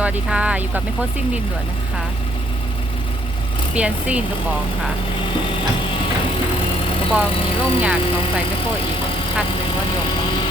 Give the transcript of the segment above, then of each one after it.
สวัสดีค่ะ อยู่กับแม่โคชซิ่งดินด่วนนะคะ เปลี่ยนซีนกระบอกค่ะ กระบอกมีร่มยากลองใส่แม่โคอีกคันหนึ่งวันยกเนาะ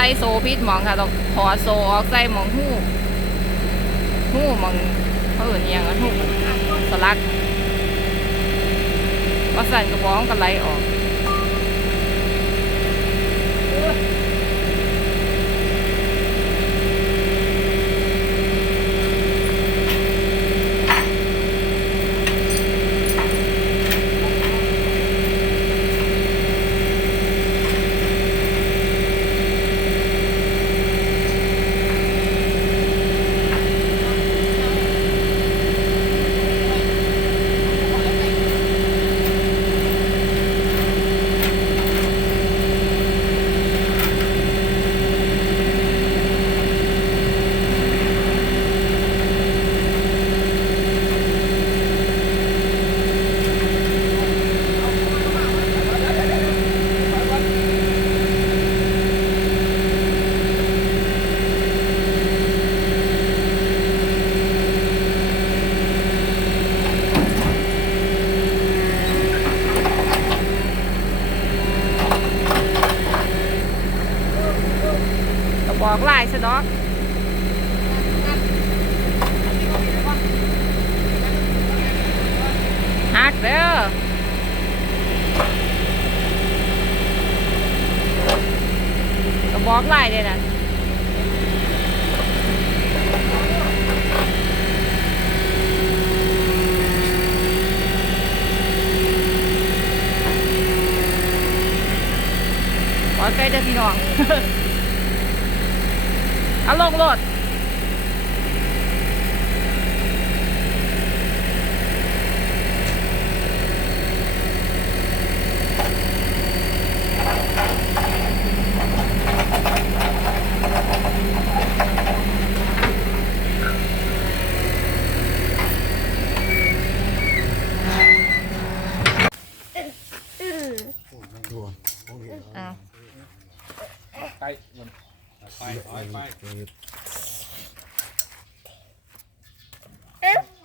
ใส่โซพิษหมองค่ะต้องถอดโซออกใส่หมองหูหูมองเขาเอื่นยังอะหูสลักว่าสั่นกระบองกันไหลออก บอกลายซะดอกหักเด้อกระบอกลายเด้อนะปล่อยไปเด้อพี่น้อง เอาลงรถอ้าว ไปมันไปไปไป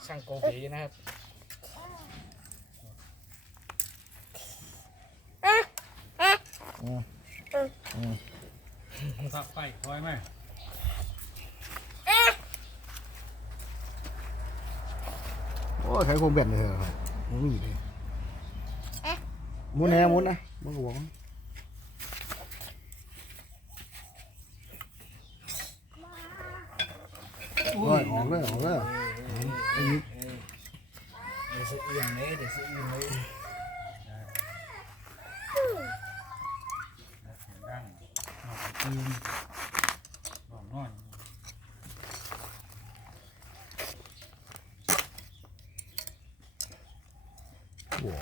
ช่างโกบีนะครับสับไปถอยไหมโอ้ยใช้โคงเบ็ดเลยเหรอครับมันมีเลยหมุนแหมุนนะมันก็บอกโอ้ยออกเลยออกเลยไอ้นี่เดี๋ยวซื้อเอียงเลยเดี๋ยวซื้อเอียงเลยดังนอกตีนนอนนอนหัว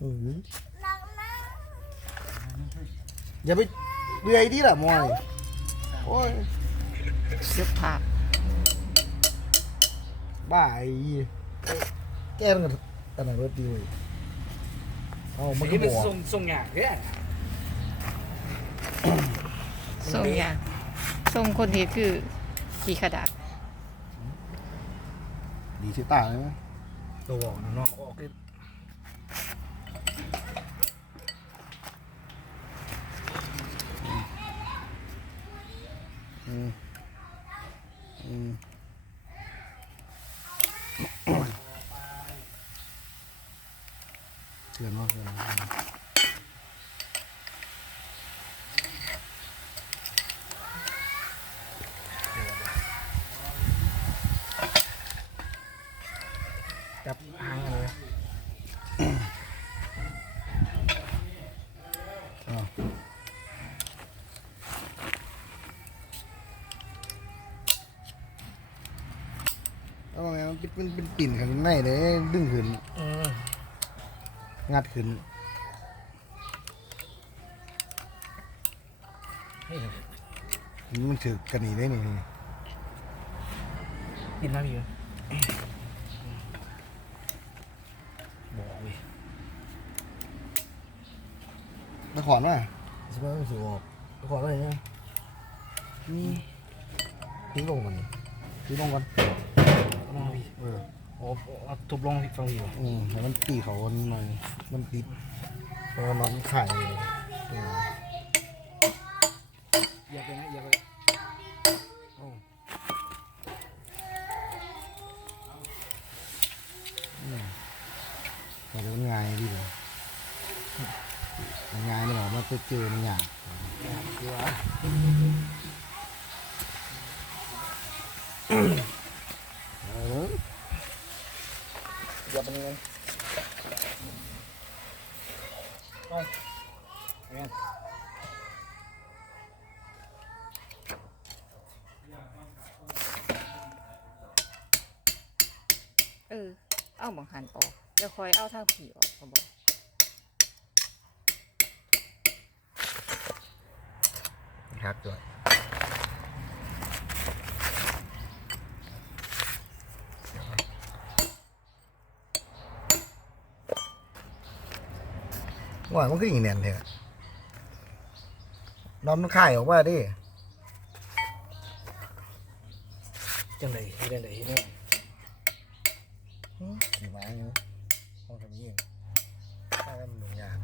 อืมอย่าไปเบื่อยที่ละมอย โอ้ยเสื้อผ้าบ้าไอ้แก้มันกันอันไหนรถดีเว้ยเอามันก็นี่บเป็นอกทรงทรงอย่างเนี่ยทรงอย่างทรงคนที่คือขี่ขดาดดีชิตาเลยไหมตัวบอกนะเนาะออกเลย อืมอืมเตือนว่าเตือนว่า จับหางเลย เอาไง มันเป็นเป็นเป็นปิ่นข้างในเลยดึงขึ้น อืมงัดขึ้นนี่มันถือกันนี่ได้นี่กินน้ำอยู่บอกเว้ยตะขอนว่ะสบายไม่สิออกตะขอนอะไรเนี่ยอืมทิ้งลงก่อนทิ้งลงก่อน ลงพี่เอออทุบลงพี่ฟังพี่วะอืมแล้วมันตีเขาหน่อยมันติดเพราะว่มันไข่เอออย่าไปนะอย่าไปโอ้อืมแต่เะง่ายดีเลยมัง่ายเลยหรอมันจะเจอมันยาก เดี๋ เอาบังหันออกเดี๋ยวคอยเอาทางผีออกเขาบอกครับด้วยว่ามันก็อย่างแน่นเถอะนอนมันข่ายออกมาดิ จังไดเฮ็ดจังไดเฮ็ดจังได ขี่ม้าเนาะห้องทำนี้เองถ้ากันหนุ่มยาก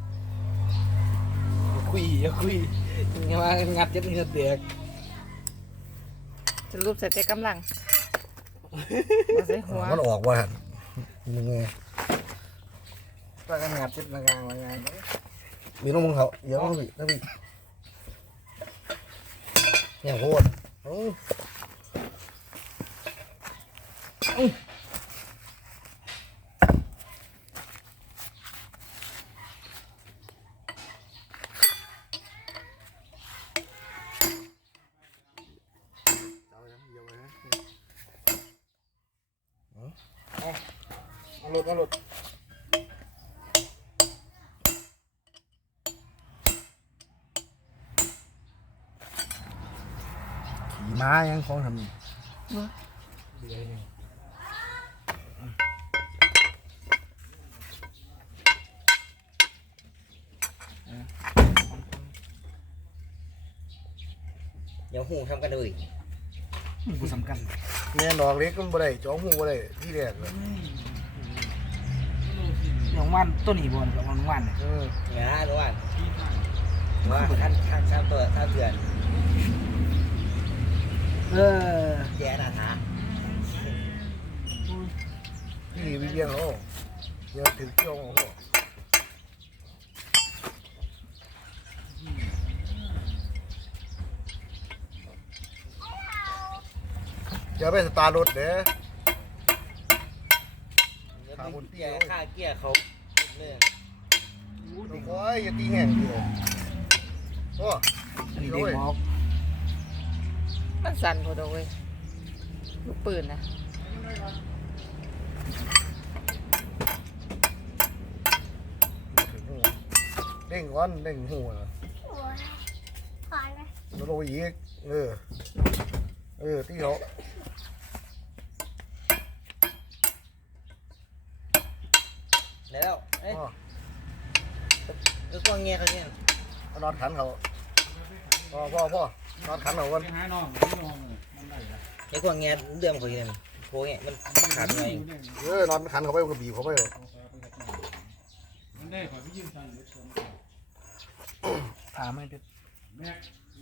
อย่าคุยอย่าคุยอย่ามางัดเจ็ดเงินเด็กจะรูปใส่แต่กำลังบ่ใส่หัวมันออกว่ามึงไงถ้ากันงัดเจ็ดมากลางมางานมีน้องมึงเขาเดี๋ยวมึงสิน้องพี่เนี่ยโคตรเอ้าเอาหลุ ดเอาหลุดขี่ม้ายังของทำเดี๋ยวนี่เดี๋ยวหูทำกันเลยมันบ่สำคัญ แม่ดอกเล็กก็บ่ได้จ้องหูบ่ได้ที่แรกเลย อย่างว่านต้นนี้บ่กับวันว่านเนี่ยเอองาหรือว่าว่าท่านท่านทราบตัวทราบเดือนเออแย่หนาทาที่วิเวียงเขาเดี๋ยวถึงเที่ยวของเขาอย่าไปสตาร์ทรถเด้อ ขาบนเตี้เกียยร์ค่าเกียร์เขาเนี่ยโอ้ยอย่าตีแห้งดิโอ้อันนี้เด็กบอกมันสั่นพอดอกเว้ยลูกปืนนะถึงหูเด้งก้อนเด้งหูนะโอ้ยขอเลยแล้วลงไปอีกเออ เออตีเขา แล้วเอ้ยพ่อแล้วก็เงี้ยเขาเนี่ยเอานอนขันเขาพ่อพ่อพ่อนอนขันเขากันหาน้องน้องมันได้ละแล้วก็เงี้ยเดิมเขาเนี่ยโค้งเนี่ยมันขาดไงเออนอนขันเขาไปกับบีบเขาไปมันได้ขอพี่ยืมตังค์รถส่งถามให้เด็ดแม่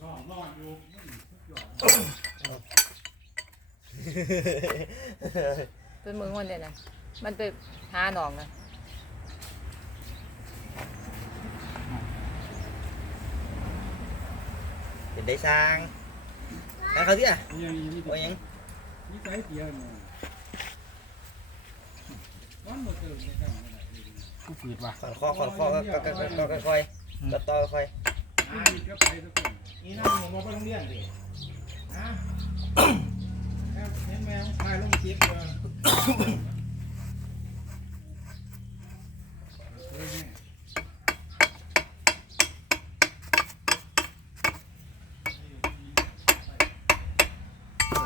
นอนนอนอยู่เป็นมือมันเลยนะมันไปหาหนองนะ เป็นได้สร้างแล้วเขาที่อะยังยังมีโอ้ยยังมีสายเตียนวันบ่เติมได้กันกูฝืดว่ะขอนคอขอนคอก็ก็ก็ก็ค่อยๆก็ต่อค่อยนี่ก็ไปทุกคนนี่นั่งหนูมาไปโรงเรียนดิฮะแม่แม่แม่พายลงเจ็บเลย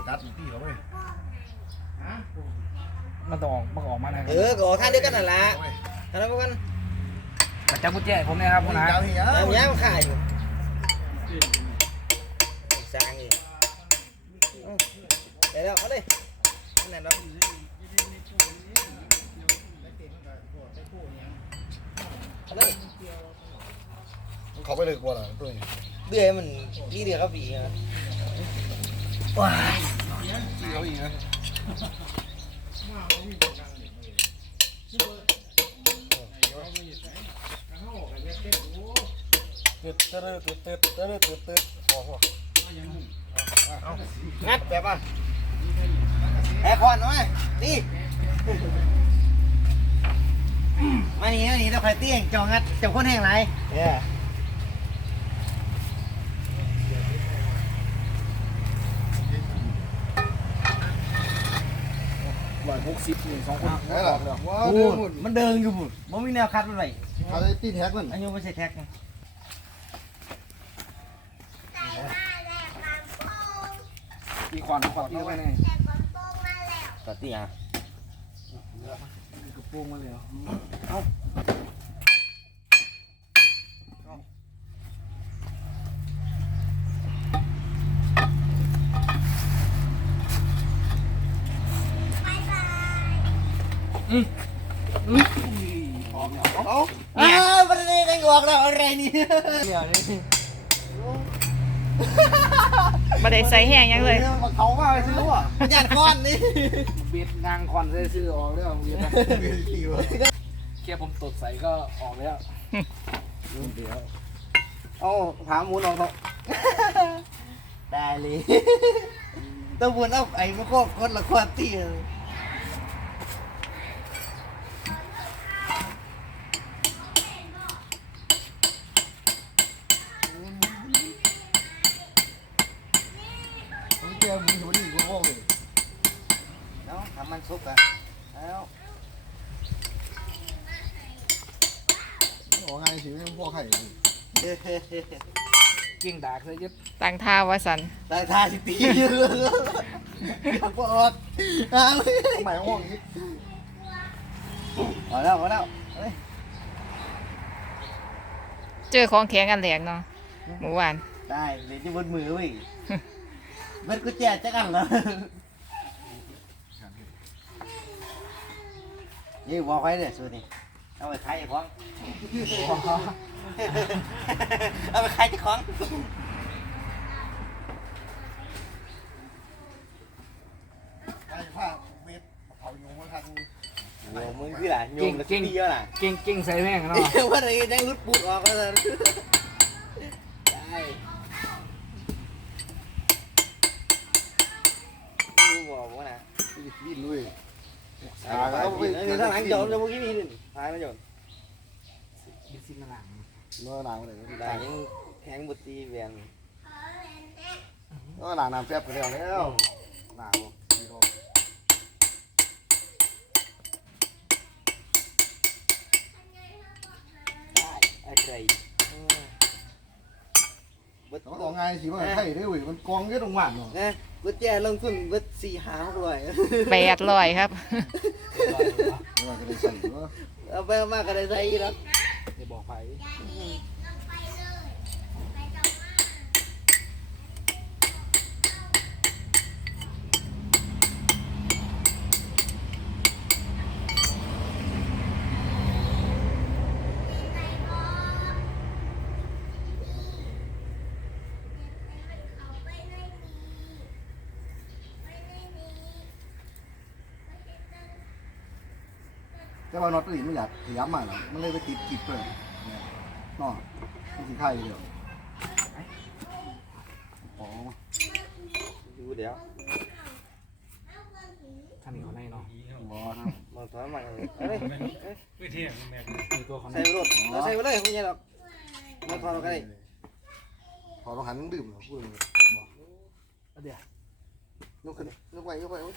จัดตีเขาไป มันต้องออกมัน ออกมานะๆเออก็ออกท่าเดียวกันนั่นแหละท่านนั้นพวกกันมาจับกุญแจผมเนี่ยครับคุณนะยาวที่ยาวแล้วย้ายมาขายอยู่สร้างอยู่เดี๋ยวเอาเลยนั่นเนาะเอาเลยเขาไปเลยกว่าล่ะตัวนี้เดือยมันนี่เดือยเขาปีนะตีเขาอีกนะ ตึดตึดตึดตึดตึดตึดตึดพอพองัดแบบว่าแอร์คอนหน่อยตีมานี่มานี่เราใครตีเองจองัดเจ้าคนแห่งไรเนี่ย อยหกสิบหนึ่งสองคนได้หรอว้าวพูเดิดนมันเดินอยู่พูดมันมีแนวคัดมันไว้เขาได้ตีแท็กนั่นอันนี้ไม่ใช่แท็กนะใส่มาแล้วกระโปรงมีควันควันเข้าไปในแต่กระโปรงมาแล้วตัดตีอะกระโปรงมาแล้วบายบาย เอ้าอ้าวมันได้ได้ออกแล้วอะไรนี่เดี๋ยวนี่บ่ได้ใส่แห้งหยังเลยมาเขามาไปซื้อว่ะยานก้อนนี่บียดนางควันได้ซื้อออกแล้วเบียดเบียร์ตีวะแค่ผมตดใส่ก็ออกแล้วเดี๋ยวเอาผาหมุนออกเถอะได้เลยต้องบุญเอาไอ้มะโคกคนละควตีผมแกมึงอยู่นี่กูบอกเลย เนาะทำมันสุกอะแล้ว บอกไง สิไม่พ่อไข่เฮ้เฮ้เฮ้เก่งดากเลยยึดตั้งท่าว่าสันตายท่าสิตีอยู่ปอดเอาเลยหมายห้องนี้เอาแล้วเอาแล้วเฮ้ยเจอของแข็งกันแหลกเนาะเมื่อวานได้เล่นที่บนมือเว้ยเบ็ดกุญแจจักอันเหรอนี่บอกไว้เลยสุดนี่เอาไปขายเจ้าของ เอาไปขายเจ้าของ ไอ้ผ้าเม็ดเขาอยู่มาทางโอ้มึงคือล่ะโยมแล้วกินเยอะล่ะเก่งเก่งใส่แม่งเนาะเอ้ยว่าอะไรยังรุดปุดออกแล้วเลยได้กูบอกว่านะดินด้วยอ่าแล้วไปนี่ทางหลังโยนแล้วเมื่อกี้นี่ทางนั้นโยน บิดซิมหลัง เมื่อหนังเลยได้ยังแข็งบุตรีแหวนเมื่อหนังน้ำแซ่บกันแล้วแล้วหนังดีรอได้อะไรบุตเขาบอกไงสิว่าไข่ได้เว้ยมันกองเยอะตรงหวานเนาะนะบุตรแจลงทุนบุตรสี่หาหกร้อยแปดร้อยครับไม่ว่าจะได้ใส่ก็เอาไปเอามากก็ได้ใส่อีกแล้ว จะบอกไปไปเลย แต่ว่าน็อตตัวนี้ไม่อยากขยับมาหรอกมันเลยไปติดกิบเลยเนี่ยเนาะมันสิไข่เดียวอ๋อดูเดี๋ยวท่านนี้เขาในเนาะบอนะมาถอยมาเลยเอ้ยไม่เที่ยงแม่มีตัวเขาในใส่ไปรถเราใส่ไปเลยไม่ใช่หรอกมาถอดเราก็ได้พอเราหันดื่มเหรอพูดเลยเดี๋ยวยกขึ้นยกไปยกไปโอ๊ย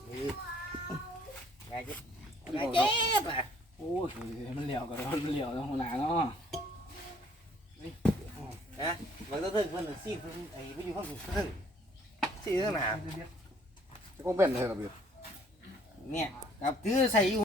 นี่ ไงจิ๊บไงเจ็บอะโอ้ยมันเหลียวกับมันเหลียวแล้วหัวหน้าเนาะนะมันต้องถึงมันสี่มันไอ้ไปอยู่ข้างถึงซีดข้างหน้าจะก็เป็นเลยเหรอเบียเนี่ยกับถือใส่อยู่